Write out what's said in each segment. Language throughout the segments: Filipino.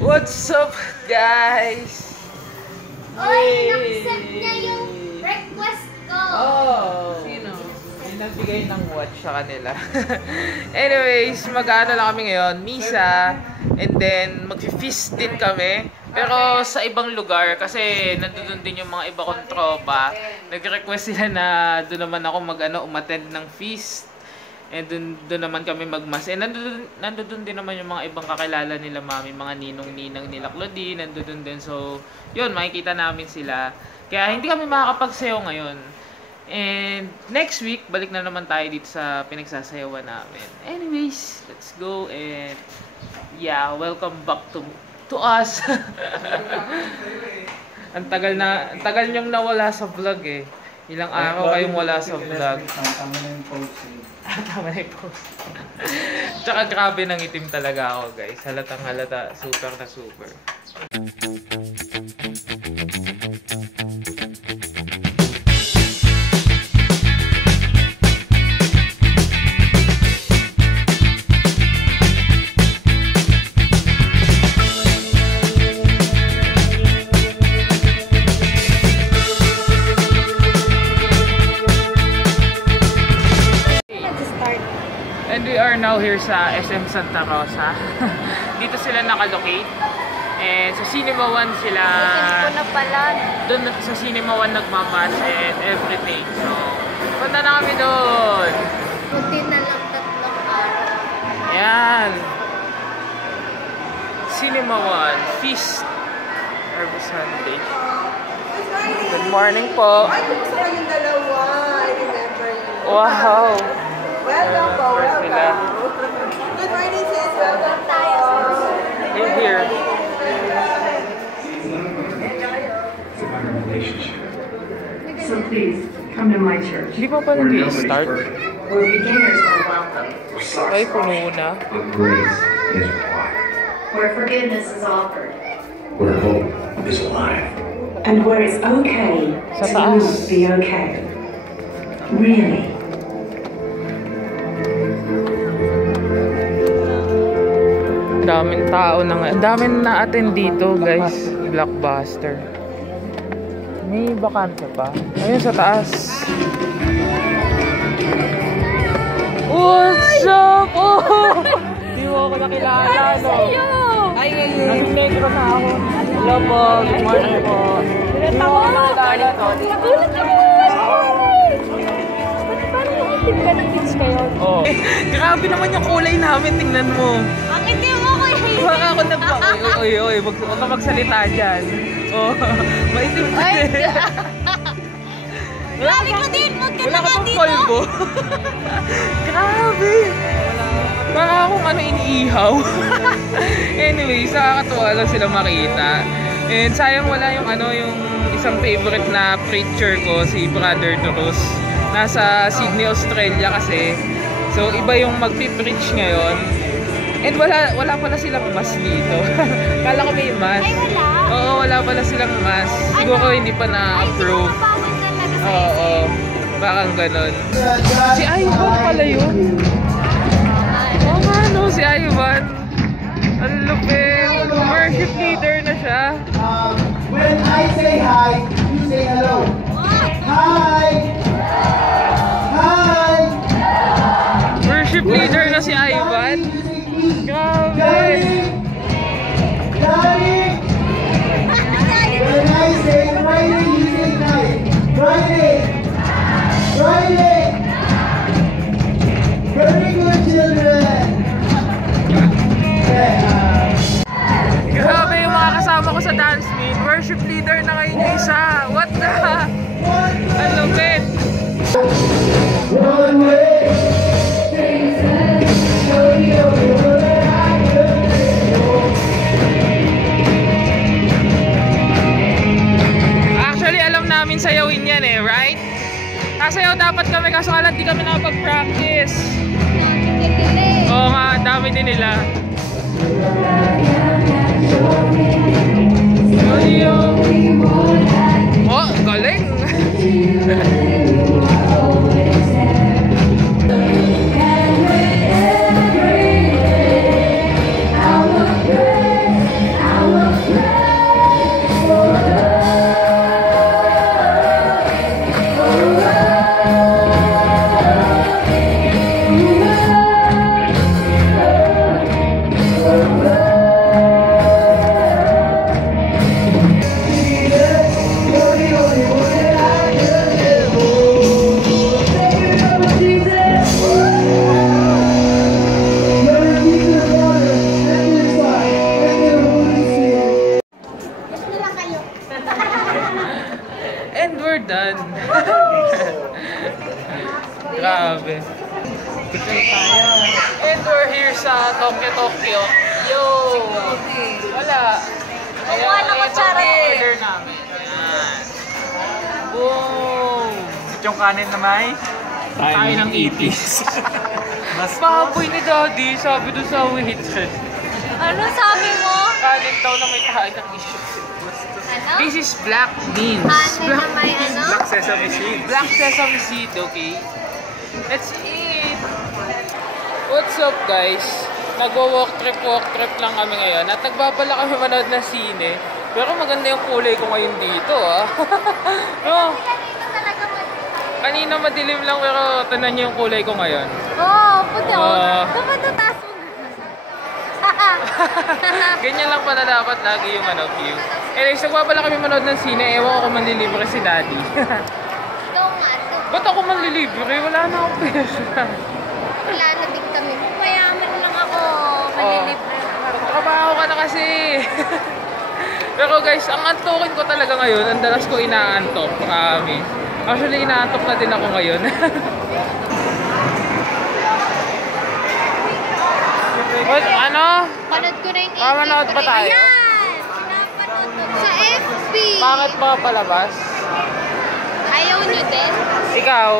What's up, guys? Oy, na-accept niya yung request ko. Oh, sino? May nagbigay ng watch sa kanila. Anyways, mag-ano lang kami ngayon, misa, and then mag-feast din kami. Pero sa ibang lugar, kasi nandun din yung mga iba kong tropa. Nag-request sila na doon naman ako umattend ng feast. And doon naman kami magmas. And nandun din naman yung mga ibang kakilala nila, mami, mga ninong-ninang nila Claudine, nandun din. So, yun, makikita namin sila. Kaya hindi kami makakapagsayaw ngayon. And next week, balik na naman tayo dito sa pinagsasayawan namin. Anyways, let's go and yeah, welcome back to us. Ang tagal niyong nawala sa vlog eh. Ilang araw kayong wala sa vlog. Tama na yung post. Tama na yung post. Tsaka grabe nang itim talaga ako, guys. Halatang halata. Super na super. And we are now here sa SM Santa Rosa. Dito sila nakalocate. And sa Cinema 1 sila... Ko na pala. Doon sa Cinema 1 nagmamas and everything. So, punta na kami doon. Buti na lang 3 araw. Yan. Cinema 1 Feast every Sunday. Good morning po. Ay, kumusta kayong dalawa? I remember you. Wow. Welcome po, welcome. Good morning, sis. Welcome tayo. You're here. So please, come to my church. Hindi pa pala nag-i-start. Where beginners are welcome. Ay, puno na. But grace is required. Where forgiveness is offered. Where hope is alive. And where it's okay Sa to taas. not be okay. Really. Daming tao na nga. Daming na-attend dito, guys. Blockbuster. May bakante pa. Ayun sa taas. What's up? Oh! Di mo ako nakilala, no? Nag-negro na ako. Hello po. Good morning po. Di mo ako nakilala, no? Nagulat ako! Parang itim ka ng kids kayo. Oh. Grabe naman yung kulay namin. Tingnan mo. Ang itim mo ko eh! Baka ako oy, huwag ka magsalita dyan. Oh, maitim ka din. Grabe ko din! Huwag ka Wala ka naman pang dito! polvo. Grabe. Baka akong iniihaw. Anyway, nakakatuwa lang sila makita. And sayang wala yung yung isang favorite na preacher ko, si Brother Cruz. Nasa Sydney, Australia kasi. So, iba yung magpi-preach ngayon. And wala pala silang mass dito. Kala ko may mass. Ay, wala? Oo, wala pala silang mass. Siguro hindi pa na-approve. Ay, bawal talaga sa Oo, bakang ganon. Si Ivan pala yun. Oo nga no, si Ivan. Ang lupit. Worship leader na siya. When I say hi, you say hello. Hi! Hi! Worship leader na si Ivan. Grabe. Daddy! When I say Friday, you say night. Friday! Friday! Very good, children! Grabe yung mga kasama ko sa dance meet. Worship leader na ngayon yung isa. What the? Ang lupit. One way! Actually, alam namin sayawin yan eh, right? Kasayaw dapat kami kaso nga lang di kami nakapag-practice. Oo nga, dami din nila. Oh, galing! Tokyo. Yo! Wala. Kumuha ng kutsara. Order namin. Ayan. Boom! At yung kanin na may? Tayo ng ipis. Baboy ni Daddy, sabi doon sa waitress. Ano sabi mo? Kanin daw na may tayo ng ipis. Ano? This is black beans. Kanin na may ano? Black sesame seeds. Black sesame seed, okay? Let's eat! What's up, guys? Nagwo-walk trip lang kami ngayon. At nagbabala kami manood na sine. Pero maganda yung kulay ko ngayon dito, ah. No? Kanina madilim lang, pero tanan niyo yung kulay ko ngayon. Puti dapat tataas mo. Ganyan lang pala dapat lagi yung view. Anyways, nagbabala kami manood ng sine. Ewan ko kung manlilibre si Daddy. Ikaw nga. Ba't ako manlilibre? Wala na akong pesa. Wala na din kami. Mayaman lang ako. Malilibre. Trabaho ka na kasi. Pero guys, ang antokin ko talaga ngayon, ang dalas ko inaantok. Actually, inaantok na din ako ngayon. What? Ano? Panood ko na yung Mamanood pa tayo? Ayan! Pinapanood ko sa FB. Bakit mga palabas? Ayaw nyo din? Ikaw?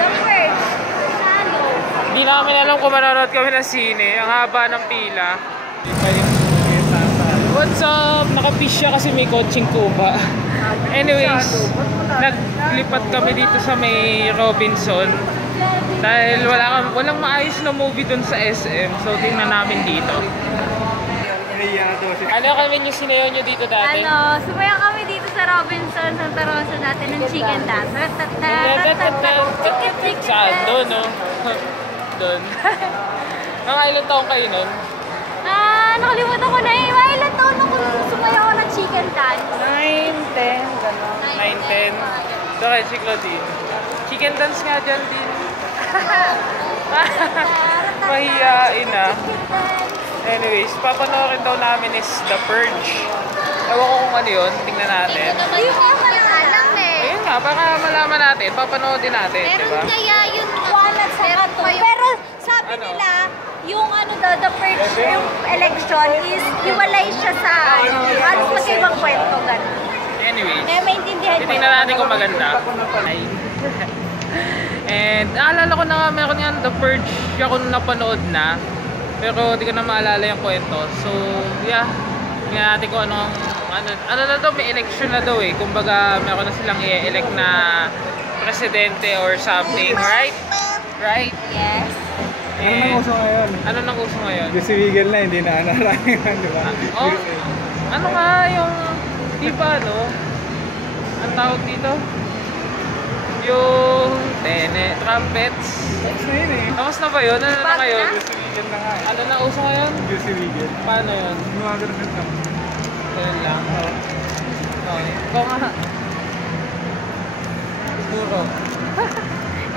The first. Salo. Hindi namin alam kung manonood kami ng sine. Ang haba ng pila. What's up? Nakapish siya kasi may coaching Cuba. Anyways, naglipat kami dito sa may Robinson. Dahil walang maayos na movie dun sa SM. So, tingnan namin dito. Ano kami yung sinayaw nyo dito dati? Sumaya kami dito sa Robinson. Santa Rosa natin ng chicken dance. Saan? Doon, no? Doon. Mga ilang taong kayo nun? Nakalimutan ko na eh. Mga ilang taon ako sumaya ako ng chicken dance. 9, 10, gano'n. 9, 10. So, kaya si Claudine. Chicken dance nga dyan din. Mahiyain ah. Anyways, papanoorin daw namin is The Purge. Ewan ko kung ano yun. Tingnan natin. Hindi ko alam eh. Ayun nga, baka malaman natin. Papanoodin natin, Meron diba? kaya yun wala sa kanto. Pero sabi Ano? nila, yung the Purge, yung election is hiwalay siya sa halos magkaibang kwento. Ganun. Anyways, Kaya maintindihan ko. titingnan natin kung maganda. Ay. And naalala ko na nga, meron yan The Purge. Ako napanood na. Pero di ko na maalala yung kwento. So, yeah. Tingnan natin kung ano na daw, may election na daw eh. Kumbaga, meron na silang i-elect na presidente or something, right? Right? Yes. And, Ano nang uso ngayon? ano nang uso ngayon? Gusto Wiggle na, hindi na narangan, di ba? Oh, ano nga yung, di ba ano? Ang tawag dito? Yung trumpets. Tapos na yun eh. Tapos na ba yun? Ano na ngayon? Gusto Wiggle na nga eh. Ano na uso ngayon? Gusto Wiggle. Paano yun? Gumagano na lang. Ganun lang. Okay. Ikaw nga. Siguro.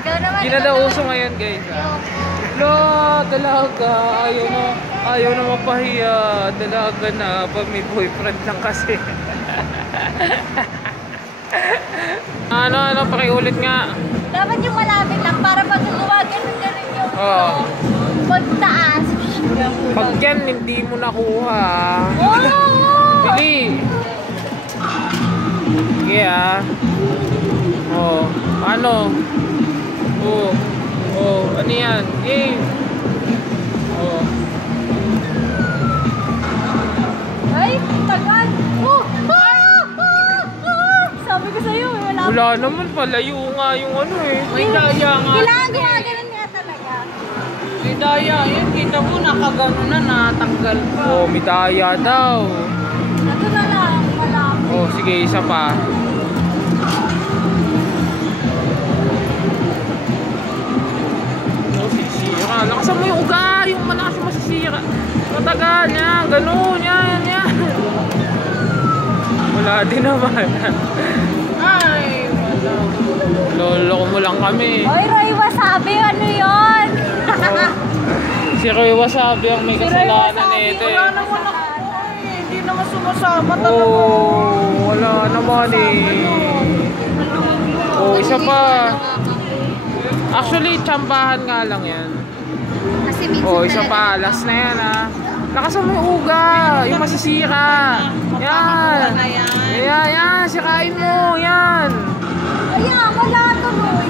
Ikaw naman. Hindi na daw uso ngayon guys. Lo, dalaga. Ayaw na mapahiya. Dalaga na. Pag may boyfriend lang kasi. Ano, pakiulit nga. Dapat yung malapit lang para pag gumagan yung pagtaas. Pag yan, hindi mo nakuha. Bili. Sige ah. Oh, ano? Ano yan? Game. Ay, tagal. Sabi ko sa'yo, Wala naman, palayo nga yung ano eh. May daya nga. Kailangan gumaganon nga talaga. May daya. Yan, kita mo, nakagano na, natanggal pa. May daya daw. Ito na lang, malapit. Sige, isa pa. Sisira. Lakasan mo yung uga. Yung malakas yung masisira. Matagal niya. Ganun. Yan. Wala din naman. Ay, wala. Lolo mo lang kami. Oy, Roy Wasabi, ano yun? Si Roy Wasabi ang may kasalanan nito eh. Wala naman ako. Hindi naman sumasama talaga. Wala naman eh. Isa pa. Actually, tsambahan nga lang yan. Kasi minsan Oh, isa talaga- pa. Last na yan ah. Lakasan mo yung uga. Yung masisira. Yan. Yan. Sirain mo. Yan. Ayan, wala tuloy.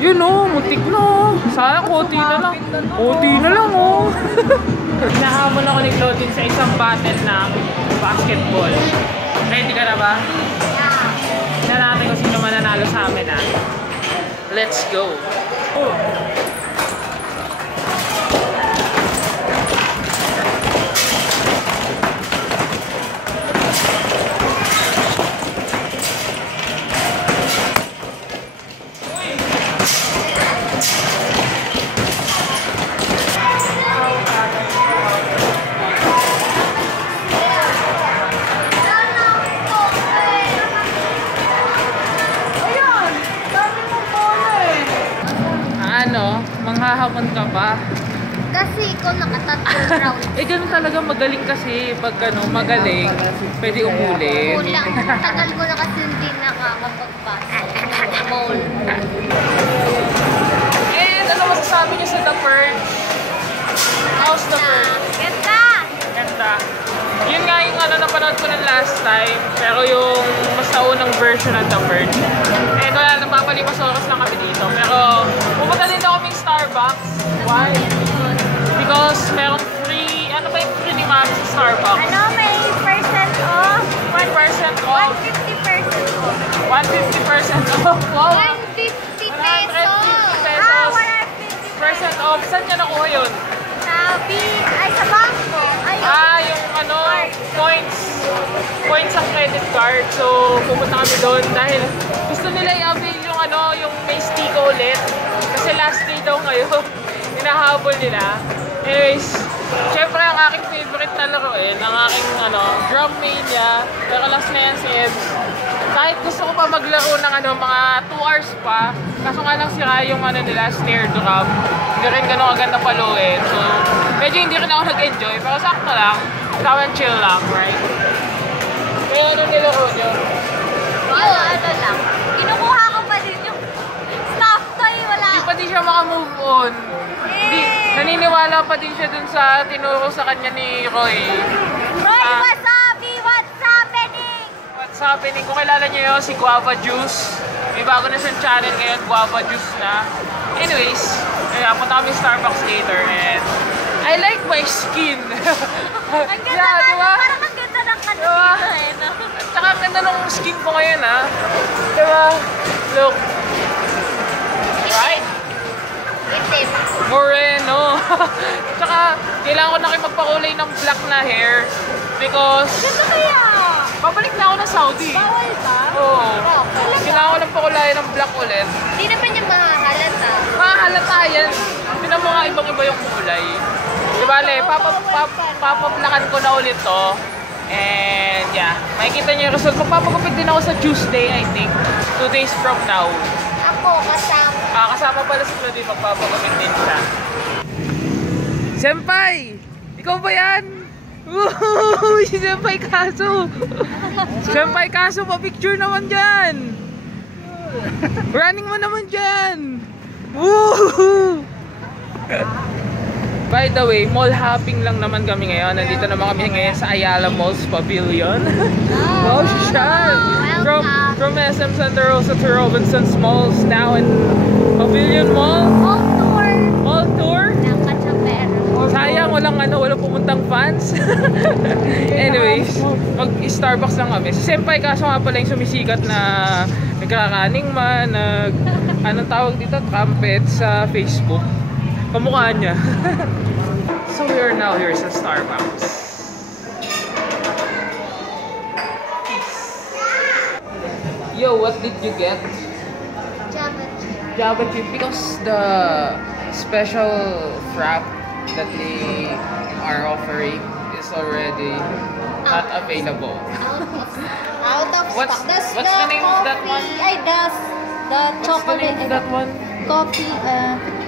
Yun oh, mutik na oh. Sana konti na lang. Konti na lang oh. Nahamon ako ni Claudine sa isang battle ng basketball. Ready ka na ba? Yeah. Tignan natin kung sino mananalo sa amin ah. Let's go. Oh. Ano? Manghahamon ka pa? Kasi ikaw nakatatlong round. Eh, ganun talaga magaling kasi. Pag ano, magaling, pwede umulit. Kulang. Tagal ko na kasi hindi nakakapagpasa. Mall. And ano masasabi niyo sa The Purge? How's The Purge? Ganda! Ganda. Yun nga yung ano napanood ko ng last time. Pero yung mas naunang version ng The Purge. And wala, napapalipas oras lang kami dito. Pero pumunta din daw kaming Starbucks. Why? Because meron free, ano ba yung free ni Mami sa Starbucks? Ano, may percent off? 1% off. 150% off. 150% off. Wow. 150 pesos! 150 pesos. 150 % off. Saan niya nakuha yun? Ay, sa bangko. Ayun. Yung ano, points. Points sa credit card. So, pumunta kami doon dahil gusto nila i-avail yung ano, yung may sticker ulit. Kasi last day daw ngayon. Hinahabol nila. Anyways, syempre ang aking favorite na laruin, ang aking ano, Drum Mania. Pero last na yan si Ebs. Kahit gusto ko pa maglaro ng ano, mga 2 hours pa. Kaso nga lang sira yung ano nila, snare drum. Hindi rin ganun agad na paluin. So, medyo hindi rin ako nag-enjoy. Pero sakto lang. Ikaw and chill lang, right? Kaya ano nilaro nyo? Ano lang. Kinukuha ko pa din yung stuff toy. Wala. Hindi pa din siya makamove on. Hindi, naniniwala pa din siya dun sa tinuro sa kanya ni Roy. Roy, wasabi! What's happening? What's happening? Kung kilala niyo yun, si Guava Juice. May bago na siyang channel ngayon, Guava Juice na. Anyways, punta kami Starbucks later and I like my skin. Ang ganda Yeah, na, diba? parang ang ganda ng kano Diba? dito eh. No? At saka ang ganda ng skin ko ngayon ha. Diba? Look. Right? Itim. Moreno. Tsaka, kailangan ko na kayo magpakulay ng black na hair. Because, Ganda kaya? babalik na ako ng Saudi. Bawal ba? Oo. Talaga? Kailangan ko ng pakulayan ng black ulit. Hindi naman niya mahahalata. Mahalata yan. Tinan mo nga ibang-iba yung kulay. Diba, Le? Papaplakan ko na ulit to. And yeah, makikita niyo yung result. Magpapagupit din ako sa Tuesday, I think. 2 days from now. Ako, kasama. Kasama pala si Claudine, magpapagupit din siya. Senpai! Ikaw ba yan? Woohoo! Si Senpai Kaso! Senpai Kaso, pa-picture naman dyan! Running mo naman dyan! Woohoo! By the way, mall hopping lang naman kami ngayon. Nandito naman kami ngayon sa Ayala Malls Pavilion. Wow, Shan! From SM Santa Rosa to Robinson's Malls, now in Pavilion Mall. Home tour. Mall tour. Ng Kachapero. Sayang, walang pumuntang fans. Anyways, mag-Starbucks lang kami. Si Senpai Kaso nga pala yung sumisikat na nagkakaning man, anong tawag dito? Trumpet sa Facebook. Kamukha niya. So we are now here sa Starbucks. Yo, what did you get? Java chip. Java chip because the special frap that they are offering is already not available. Out of What's- stock. what's the name of that one? Ay, the What's the chocolate. name of that one? Coffee,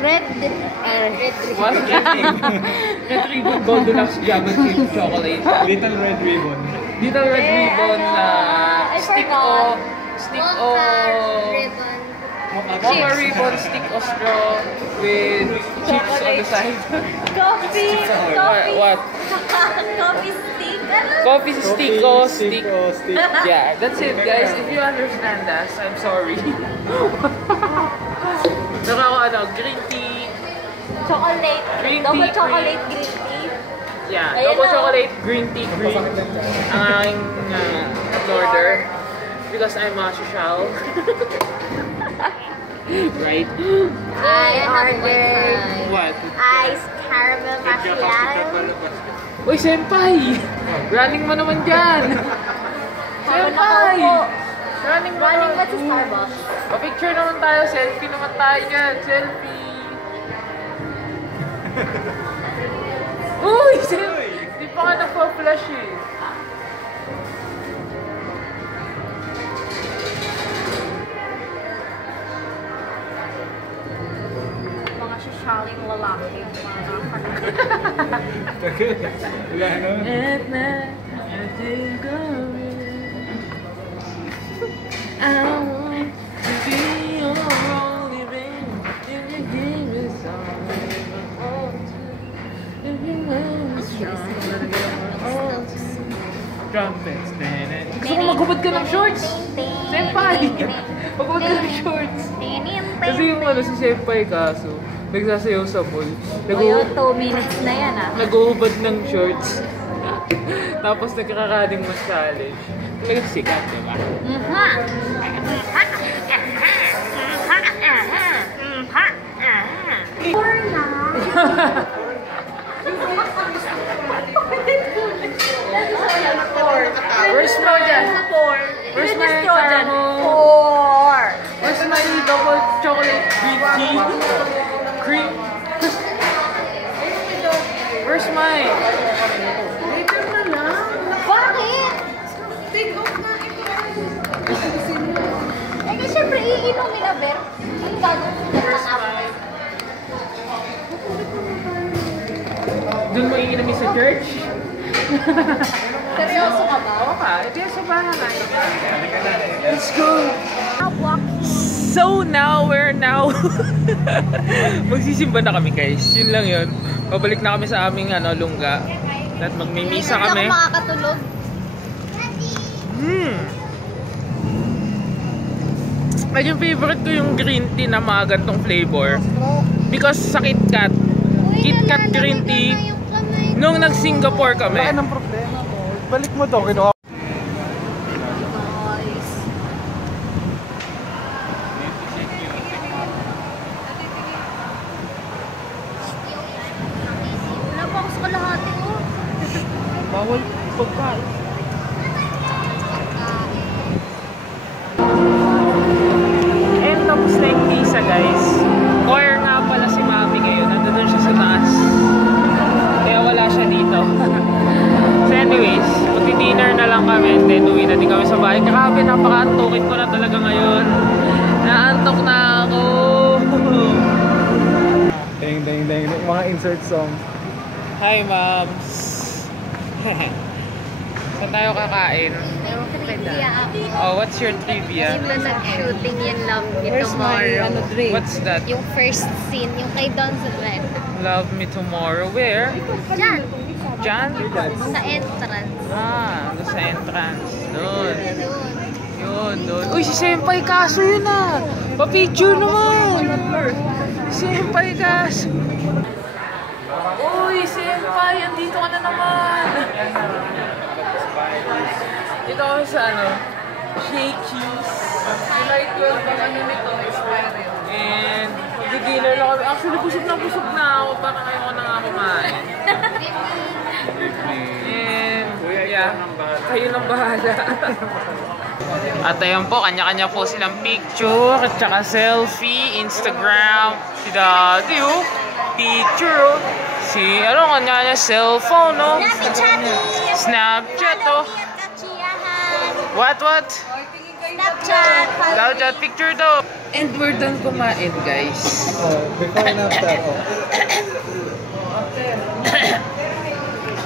red ribbon. What? Red Ribbon Goldilocks Java Chip Chocolate. Little red ribbon. Little Red Ribbon I stick forgot. o Mocha ribbon. Mocha ribbon stick o straw with chips on the side. Coffee. What? Coffee stick. Ano? Coffee stick o stick. Yeah, that's it guys. If you understand us, I'm sorry. Pero ako ano, green tea. Chocolate. Green Double tea, chocolate green tea. Yeah, Ayan double na. chocolate, green tea, green. Ang aking order. Because I'm a social. Right? I ordered What? iced caramel macchiato. Uy, senpai! Running mo naman dyan! Senpai! Running mo Running ba naman. sa Starbucks? Pa-picture naman tayo, selfie naman tayo dyan. Selfie! Uy! Di pa ka nagpa-flash eh. Mga sasyaling lalaki yung mga Wala no? At night, I think of you. I want to be your only babe. If you give me something, I want to. If you want me strong, but I want to. Trumpets, gusto ko maghubad ka ng shorts! Senpai! Maghubad ka ng shorts! Kasi yung ano si Senpai kaso, nagsasayaw sa mall. Ngayon, 2 minutes na yan ah. Nag-uhubad ng shorts. Tapos nagkakading mas challenge. Talagang sikat, diba? Where's my Where's my caramel? Where's my double chocolate green tea? Cream? Where's mine? Bakit? Eh, kasi syempre, iinom ni Aber. Ang gagawin mo na kasama. Doon mo iinamin sa church? Seryoso ka ba? Oo ka, ito yung sa bahay. Let's go! Walking. So now, we're now magsisimba na kami guys. Yun lang yun. Pabalik na kami sa aming lungga. At magmimisa kami. Hindi ako makakatulog. Ay, yung favorite ko yung green tea na mga gantong flavor. Because sa KitKat. KitKat green tea. Nung nag-Singapore kami. Wala nang problema mo. Balik mo to, kinuha. Wala pa ako sa kalahati ko. Bawal pagkain. And tapos na yung pizza guys. Choir nga pala si Mami ngayon. Nandun siya sa taas. Kaya wala siya dito. So anyways, magti-dinner na lang kami. And then uwi na din kami sa bahay. Grabe, napaka-antukin ko na talaga ngayon. Naantok na ako. Ding, ding, ding, ding. Mga insert song. Hi, moms. Saan tayo kakain? Meron ka trivia ako. Oh, what's your trivia? Yung na nag-shooting yung Love Me Where's my Tomorrow. drink? What's that? Yung first scene, yung kay Don Zaled. Love Me Tomorrow. Where? Diyan. Diyan? Sa entrance. Ah, doon sa entrance. Doon. Yun. Yun, doon. Uy, si Senpai kaso yun ah. Pa-picture naman. Senpai kaso. Uy, Senpai, andito ka na naman. Dito kami sa Shakey's. July 12 ang nito, expire yun. And mag-dinner na kami. Actually, busog na ako. Baka ngayon ko na nga kumain. And yeah, kayo nang bahala. At ayan po, kanya-kanya po silang picture at saka selfie, Instagram. Si Daddy, oh. Picture, oh. Si, kanya-kanya cellphone, oh. Snapchat, oh. What? Snapchat. Snapchat picture to. And we're done kumain, guys. Oh, before and after. Oh.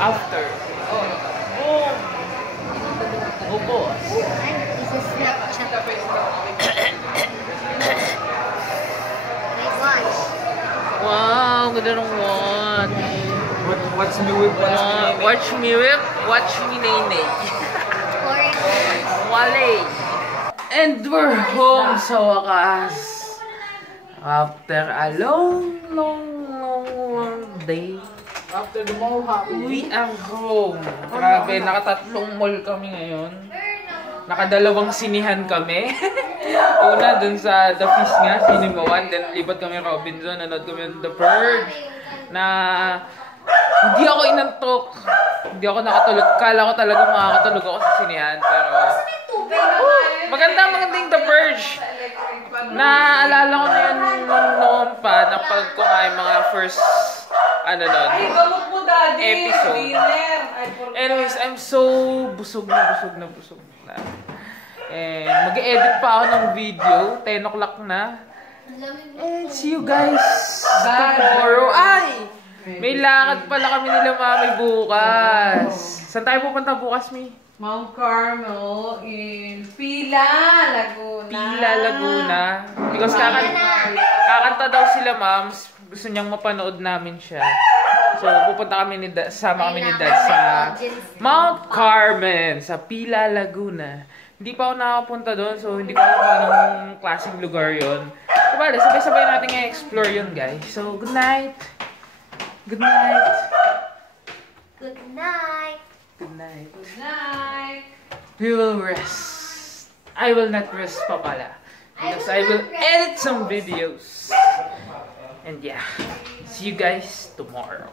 After. Oh. Oh, boss. This is Snapchat. Watch me whip, watch me whip, watch me nay-nay. Wale. And we're home sa wakas. After a long day. After the mohawk. We are home. Grabe, nakatatlong mall kami ngayon. Nakadalawang sinihan kami. Una dun sa The Feast nga, Cinema 1. Then lipat kami Robinson, nanood kami ng The Purge. Na hindi ako inantok. Hindi ako nakatulog. Kala ko talaga makakatulog ako sa sinihan. Pero magandang The Purge. Naalala ko na yun noon pa na pag kumain mga first episode. Anyways, I'm so busog na. And mag-edit pa ako ng video. 10 o'clock na. And see you guys tomorrow. Ay! May lakad pala kami nila mami bukas. Saan tayo pupunta bukas, Mi? Mount Carmel in Pila, Laguna. Because kakanta daw sila, ma'ams. Gusto niyang mapanood namin siya. So, pupunta kami sama kami ni Dad sa Mount Carmel, sa Pila, Laguna. Hindi pa ako nakapunta doon, so hindi ko alam kung anong klaseng lugar yun. So, bale, sabay-sabay natin i-explore yun, guys. So, good night. Good night. Good night. Good night. Good night. We will rest. I will not rest pa pala. Because I will edit some videos. And yeah, see you guys tomorrow.